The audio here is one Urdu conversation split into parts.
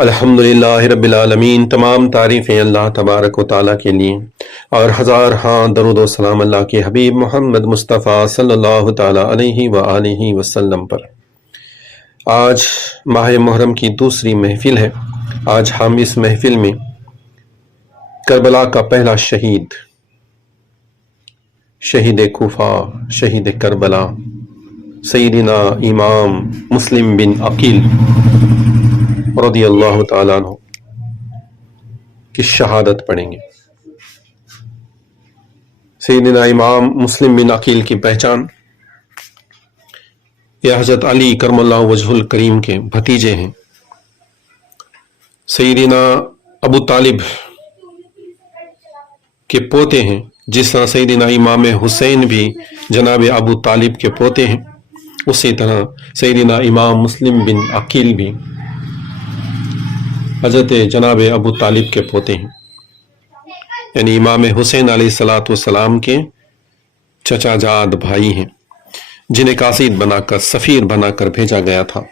الحمدللہ رب العالمین، تمام تعریفیں اللہ تبارک و تعالیٰ کے لیے، اور ہزار درود و سلام اللہ کے حبیب محمد مصطفیٰ صلی اللہ تعالیٰ علیہ وآلہ وسلم پر۔ آج ماہ محرم کی دوسری محفل ہے۔ آج ہم اس محفل میں کربلا کا پہلا شہید کوفہ، شہید کربلا، سیدنا امام مسلم بن عقیل رضی اللہ تعالیٰ عنہ کی شہادت پڑھیں گے۔ سیدنا امام مسلم بن عقیل کی پہچان، یہ حضرت علی کرم اللہ وجہ الکریم کے بھتیجے ہیں۔ سیدنا ابو طالب کے پوتے ہیں، جس طرح سیدنا امام حسین بھی جناب ابو طالب کے پوتے ہیں، اسی طرح سیدنا امام مسلم بن عقیل بھی حضرت جناب ابو طالب کے پوتے ہیں، یعنی امام حسین علیہ السلام کے چچا جاد بھائی ہیں، جنہیں قاصد بنا کر، سفیر بنا کر بھیجا گیا تھا۔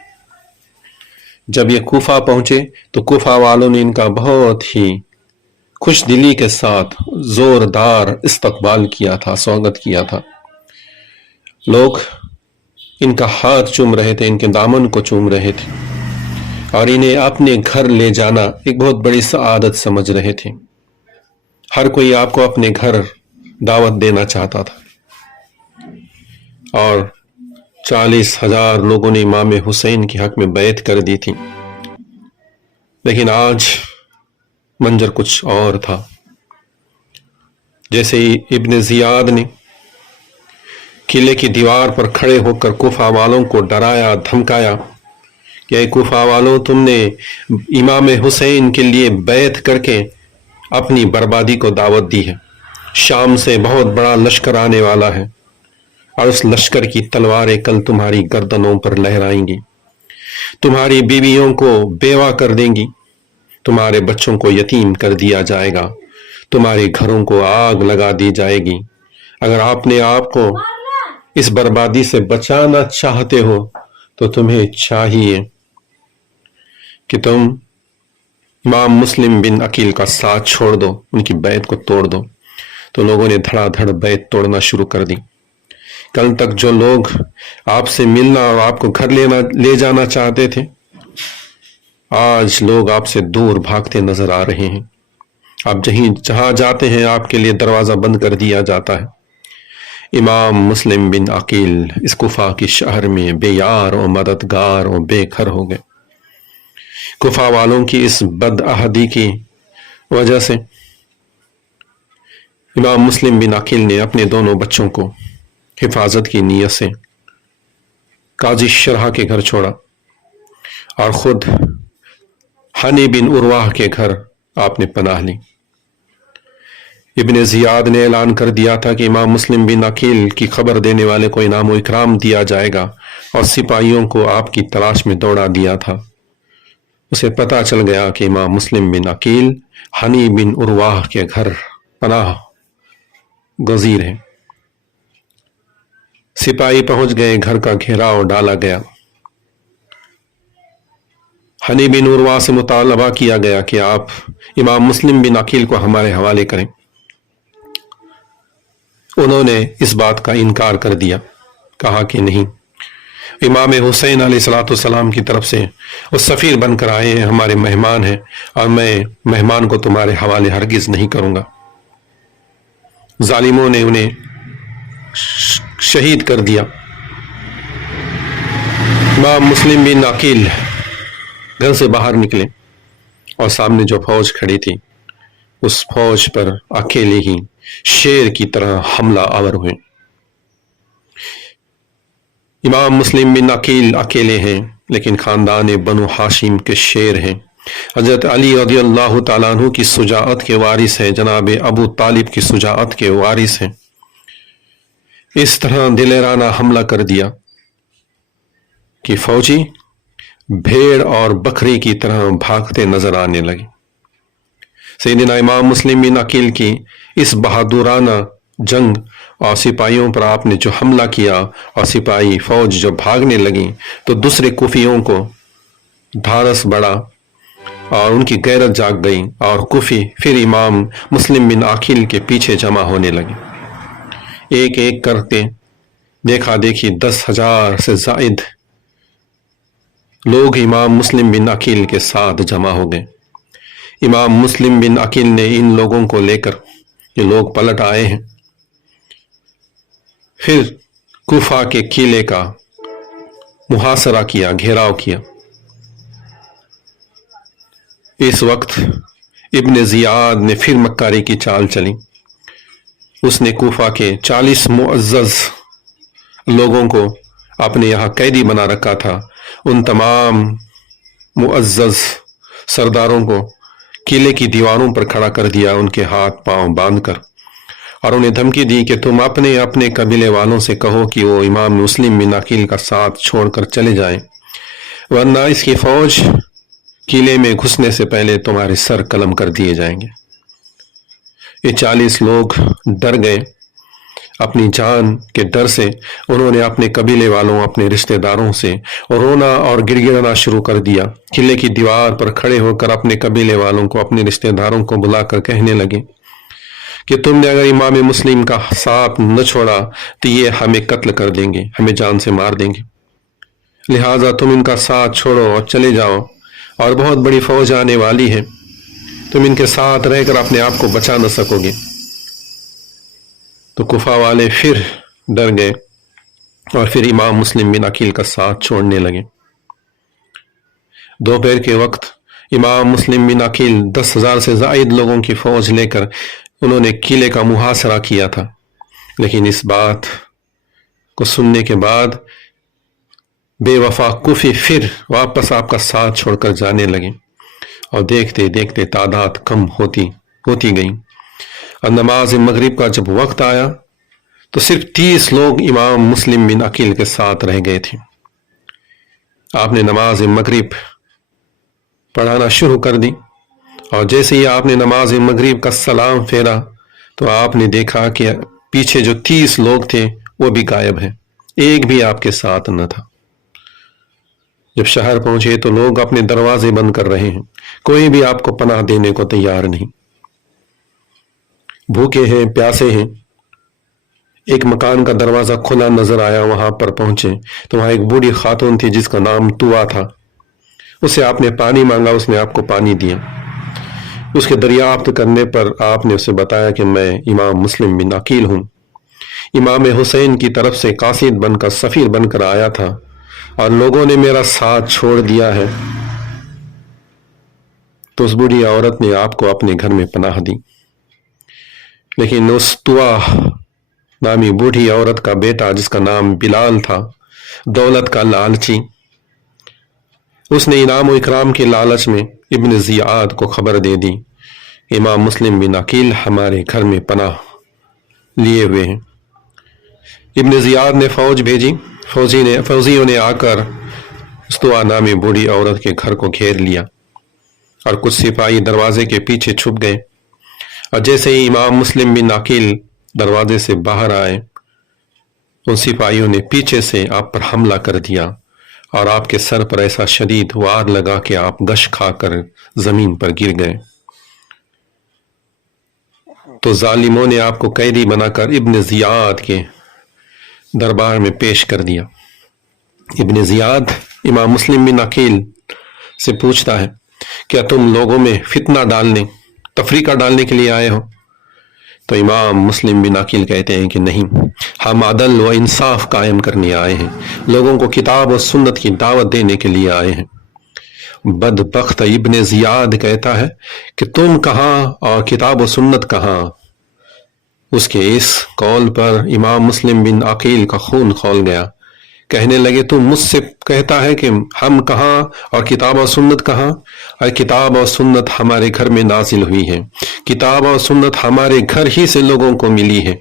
جب یہ کوفہ پہنچے تو کوفہ والوں نے ان کا بہت ہی خوش دلی کے ساتھ زوردار استقبال کیا تھا، سواگت کیا تھا۔ لوگ ان کا ہاتھ چوم رہے تھے، ان کے دامن کو چوم رہے تھے، اور انہیں اپنے گھر لے جانا ایک بہت بڑی سعادت سمجھ رہے تھے۔ ہر کوئی آپ کو اپنے گھر دعوت دینا چاہتا تھا، اور 40,000 لوگوں نے امام حسین کے حق میں بیعت کر دی تھی۔ لیکن آج منظر کچھ اور تھا۔ جیسے ہی ابن زیاد نے قلعے کی دیوار پر کھڑے ہو کر کوفہ والوں کو ڈرایا، دھمکایا کہ اے کوفہ والوں، تم نے امام حسین کے لیے بیعت کر کے اپنی بربادی کو دعوت دی ہے۔ شام سے بہت بڑا لشکر آنے والا ہے، اور اس لشکر کی تلواریں کل تمہاری گردنوں پر لہرائیں گی، تمہاری بیویوں کو بیوہ کر دیں گی، تمہارے بچوں کو یتیم کر دیا جائے گا، تمہارے گھروں کو آگ لگا دی جائے گی۔ اگر آپ نے آپ کو اس بربادی سے بچانا چاہتے ہو تو تمہیں چاہیے کہ تم امام مسلم بن عقیل کا ساتھ چھوڑ دو، ان کی بیعت کو توڑ دو۔ تو لوگوں نے دھڑا دھڑ بیعت توڑنا شروع کر دی۔ کل تک جو لوگ آپ سے ملنا اور آپ کو گھر لے جانا چاہتے تھے، آج لوگ آپ سے دور بھاگتے نظر آ رہے ہیں۔ آپ جہاں جاتے ہیں آپ کے لیے دروازہ بند کر دیا جاتا ہے۔ امام مسلم بن عقیل اس کوفہ کی شہر میں بے یار و مددگار و بے گھر ہو گئے۔ کوفہ والوں کی اس بد عہدی کی وجہ سے امام مسلم بن عقیل نے اپنے دونوں بچوں کو حفاظت کی نیت سے قاضی شرح کے گھر چھوڑا، اور خود ہنی بن عروہ کے گھر آپ نے پناہ لی۔ ابن زیاد نے اعلان کر دیا تھا کہ امام مسلم بن عقیل کی خبر دینے والے کو انعام و اکرام دیا جائے گا، اور سپاہیوں کو آپ کی تلاش میں دوڑا دیا تھا۔ اسے پتہ چل گیا کہ امام مسلم بن عقیل ہنی بن عروہ کے گھر پناہ گزیر ہیں۔ سپاہی پہنچ گئے، گھر کا گھیراؤ ڈالا گیا۔ ہنی بن عروہ سے مطالبہ کیا گیا کہ آپ امام مسلم بن عقیل کو ہمارے حوالے کریں۔ انہوں نے اس بات کا انکار کر دیا، کہا کہ نہیں، امام حسین علیہ السلام کی طرف سے وہ سفیر بن کر آئے ہیں، ہمارے مہمان ہیں، اور میں مہمان کو تمہارے حوالے ہرگز نہیں کروں گا۔ ظالموں نے انہیں شہید کر دیا۔ امام مسلم بن عقیل گھر سے باہر نکلے، اور سامنے جو فوج کھڑی تھی، اس فوج پر اکیلے ہی شیر کی طرح حملہ آور ہوئے۔ امام مسلم بن عقیل اکیلے ہیں، لیکن خاندان بنو ہاشم کے شیر ہیں۔ حضرت علی رضی اللہ تعالیٰ عنہ کی شجاعت کے وارث ہیں، جناب ابو طالب کی شجاعت کے وارث ہیں۔ اس طرح دلیرانہ حملہ کر دیا کہ فوجی بھیڑ اور بکری کی طرح بھاگتے نظر آنے لگے۔ سیدنا امام مسلم بن عقیل کی اس بہادرانہ جنگ اور سپاہیوں پر آپ نے جو حملہ کیا اور سپاہی فوج جو بھاگنے لگی تو دوسرے کوفیوں کو دھارس بڑھا اور ان کی غیرت جاگ گئی اور کوفی پھر امام مسلم بن عقیل کے پیچھے جمع ہونے لگے. ایک ایک کر کے دیکھا دیکھی 10,000 سے زائد لوگ امام مسلم بن عقیل کے ساتھ جمع ہو گئے. امام مسلم بن عقیل نے ان لوگوں کو لے کر، یہ لوگ پلٹ آئے ہیں، پھر کوفہ کے قلعے کا محاصرہ کیا، گھیراؤ کیا. اس وقت ابن زیاد نے پھر مکاری کی چال چلی. اس نے کوفہ کے 40 معزز لوگوں کو اپنے یہاں قیدی بنا رکھا تھا. ان تمام معزز سرداروں کو قلعے کی دیواروں پر کھڑا کر دیا، ان کے ہاتھ پاؤں باندھ کر، اور انہیں دھمکی دی کہ تم اپنے اپنے قبیلے والوں سے کہو کہ وہ امام مسلم بن عقیل کا ساتھ چھوڑ کر چلے جائیں، ورنہ اس کی فوج قلعے میں گھسنے سے پہلے تمہارے سر قلم کر دیے جائیں گے. یہ 40 لوگ ڈر گئے. اپنی جان کے ڈر سے انہوں نے اپنے قبیلے والوں، اپنے رشتہ داروں سے رونا اور گڑ گڑانا شروع کر دیا. قلعے کی دیوار پر کھڑے ہو کر اپنے قبیلے والوں کو، اپنے رشتہ داروں کو بلا کر کہنے لگے کہ تم نے اگر امام مسلم کا ساتھ نہ چھوڑا تو یہ ہمیں قتل کر دیں گے، ہمیں جان سے مار دیں گے، لہٰذا تم ان کا ساتھ چھوڑو اور چلے جاؤ، اور بہت بڑی فوج آنے والی ہے، تم ان کے ساتھ رہ کر اپنے آپ کو بچا نہ سکو گے. تو کوفہ والے پھر ڈر گئے اور پھر امام مسلم بن عقیل کا ساتھ چھوڑنے لگے. دوپہر کے وقت امام مسلم بن عقیل 10,000 سے زائد لوگوں کی فوج لے کر انہوں نے قلعے کا محاصرہ کیا تھا. لیکن اس بات کو سننے کے بعد بے وفا کوفی پھر واپس آپ کا ساتھ چھوڑ کر جانے لگے، اور دیکھتے دیکھتے تعداد کم ہوتی گئی. اور نماز مغرب کا جب وقت آیا تو صرف 30 لوگ امام مسلم بن عقیل کے ساتھ رہ گئے تھے. آپ نے نماز مغرب پڑھانا شروع کر دی، اور جیسے ہی آپ نے نماز مغرب کا سلام پھیرا تو آپ نے دیکھا کہ پیچھے جو 30 لوگ تھے وہ بھی غائب ہیں، ایک بھی آپ کے ساتھ نہ تھا. جب شہر پہنچے تو لوگ اپنے دروازے بند کر رہے ہیں، کوئی بھی آپ کو پناہ دینے کو تیار نہیں، بھوکے ہیں، پیاسے ہیں. ایک مکان کا دروازہ کھلا نظر آیا، وہاں پر پہنچے تو وہاں ایک بوڑھی خاتون تھی جس کا نام توا تھا. اسے آپ نے پانی مانگا، اس نے آپ کو پانی دیا. اس کے دریافت کرنے پر آپ نے اسے بتایا کہ میں امام مسلم بن عقیل ہوں، امام حسین کی طرف سے قاصد بن کر، سفیر بن کر آیا تھا، اور لوگوں نے میرا ساتھ چھوڑ دیا ہے. تو اس بوڑھی عورت نے آپ کو اپنے گھر میں پناہ دی. لیکن اس توا نامی بوڑھی عورت کا بیٹا جس کا نام بلال تھا، دولت کا لالچی، اس نے انعام و اکرام کے لالچ میں ابن زیاد کو خبر دے دی، امام مسلم بن عقیل ہمارے گھر میں پناہ لیے ہوئے ہیں. ابن زیاد نے فوج بھیجی، فوجیوں نے آ کر اس توا نامی بوڑھی عورت کے گھر کو گھیر لیا، اور کچھ سپاہی دروازے کے پیچھے چھپ گئے. اور جیسے ہی امام مسلم بن عقیل دروازے سے باہر آئے، ان سپاہیوں نے پیچھے سے آپ پر حملہ کر دیا، اور آپ کے سر پر ایسا شدید وار لگا کہ آپ گش کھا کر زمین پر گر گئے. تو ظالموں نے آپ کو قیدی بنا کر ابن زیاد کے دربار میں پیش کر دیا. ابن زیاد امام مسلم بن عقیل سے پوچھتا ہے، کیا تم لوگوں میں فتنہ ڈالنے، تفریقہ ڈالنے کے لیے آئے ہو؟ تو امام مسلم بن عقیل کہتے ہیں کہ نہیں، ہم عدل و انصاف قائم کرنے آئے ہیں، لوگوں کو کتاب و سنت کی دعوت دینے کے لیے آئے ہیں. بدبخت ابن زیاد کہتا ہے کہ تم کہاں اور کتاب و سنت کہاں؟ اس کے اس قول پر امام مسلم بن عقیل کا خون کھول گیا. کہنے لگے، تم مجھ سے کہتا ہے کہ ہم کہاں اور کتاب و سنت کہاں؟ اور کتاب و سنت ہمارے گھر میں نازل ہوئی ہے، کتاب و سنت ہمارے گھر ہی سے لوگوں کو ملی ہے،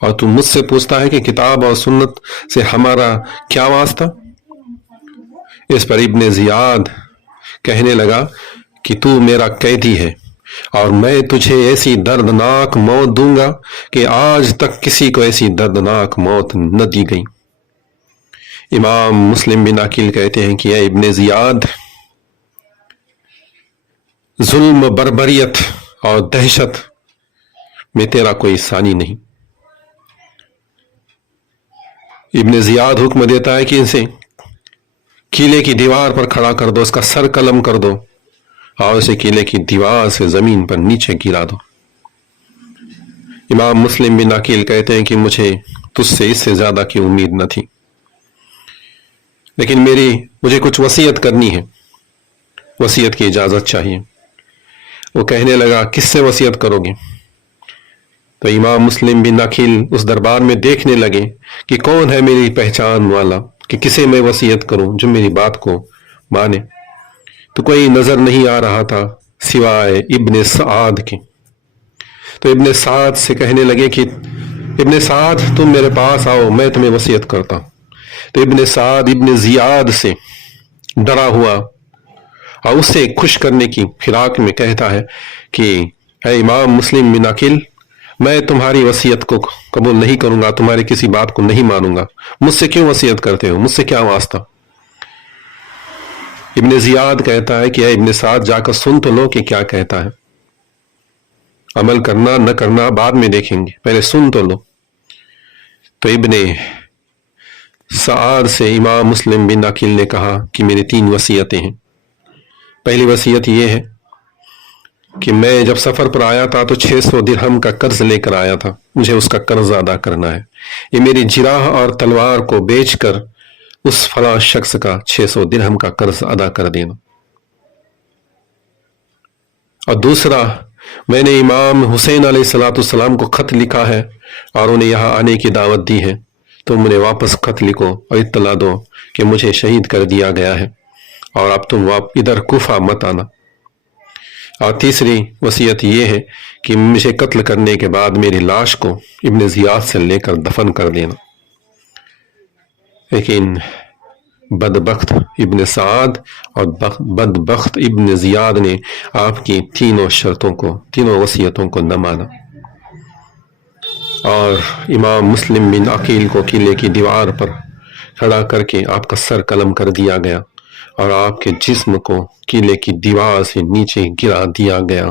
اور تم مجھ سے پوچھتا ہے کہ کتاب و سنت سے ہمارا کیا واسطہ؟ اس پر ابن زیاد کہنے لگا کہ تو میرا قیدی ہے، اور میں تجھے ایسی دردناک موت دوں گا کہ آج تک کسی کو ایسی دردناک موت نہ دی گئی. امام مسلم بن عقیل کہتے ہیں کہ اے ابن زیاد، ظلم بربریت اور دہشت میں تیرا کوئی ثانی نہیں۔ ابن زیاد حکم دیتا ہے کہ اسے قلعے کی دیوار پر کھڑا کر دو، اس کا سر قلم کر دو اور اسے قلعے کی دیوار سے زمین پر نیچے گرا دو۔ امام مسلم بن عقیل کہتے ہیں کہ مجھے تجھ سے اس سے زیادہ کی امید نہ تھی، لیکن مجھے کچھ وصیت کرنی ہے، وصیت کی اجازت چاہیے۔ وہ کہنے لگا کس سے وصیت کرو گے؟ تو امام مسلم بن عقیل اس دربار میں دیکھنے لگے کہ کون ہے میری پہچان والا، کہ کسے میں وصیت کروں جو میری بات کو مانے۔ تو کوئی نظر نہیں آ رہا تھا سوائے ابن سعد کے۔ تو ابن سعد سے کہنے لگے کہ ابن سعد تم میرے پاس آؤ، میں تمہیں وصیت کرتا ہوں۔ تو ابن سعد ابن زیاد سے ڈرا ہوا اور اسے خوش کرنے کی فراق میں کہتا ہے کہ اے امام مسلم بن عقیل، میں تمہاری وصیت کو قبول نہیں کروں گا، تمہاری کسی بات کو نہیں مانوں گا، مجھ سے کیوں وصیت کرتے ہو، مجھ سے کیا واسطہ؟ ابن زیاد کہتا ہے کہ اے ابن سعد، جا کر سن تو لو کہ کیا کہتا ہے، عمل کرنا نہ کرنا بعد میں دیکھیں گے، پہلے سن تو لو۔ تو ابن سعد سے امام مسلم بن عقیل نے کہا کہ میری 3 وصیتیں ہیں۔ پہلی وصیت یہ ہے کہ میں جب سفر پر آیا تھا تو 600 درہم کا قرض لے کر آیا تھا، مجھے اس کا قرض ادا کرنا ہے۔ یہ میری جراح اور تلوار کو بیچ کر اس فلاں شخص کا 600 درہم کا قرض ادا کر دینا۔ اور دوسرا، میں نے امام حسین علیہ السلام کو خط لکھا ہے اور انہیں یہاں آنے کی دعوت دی ہے، تم انہیں واپس خط لکھو اور اطلاع دو کہ مجھے شہید کر دیا گیا ہے اور اب تم ادھر کوفہ مت آنا۔ اور تیسری وصیت یہ ہے کہ مجھے قتل کرنے کے بعد میری لاش کو ابن زیاد سے لے کر دفن کر دینا۔ لیکن بدبخت ابن سعد اور بدبخت ابن زیاد نے آپ کی تینوں وصیتوں کو نہ مانا اور امام مسلم بن عقیل کو قلعے کی دیوار پر کھڑا کر کے آپ کا سر قلم کر دیا گیا اور آپ کے جسم کو قلعے کی دیوار سے نیچے گرا دیا گیا۔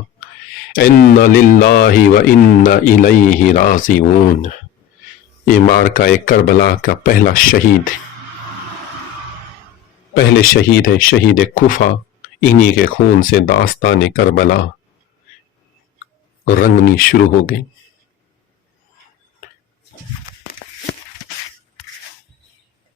اِنَّ لِلَّهِ وَإِنَّ إِلَيْهِ رَاجِعُونَ۔ یہ معرکہ کربلا کا پہلا شہید ہے، شہید کوفہ۔ انہی کے خون سے داستان کربلا رنگنی شروع ہو گئی۔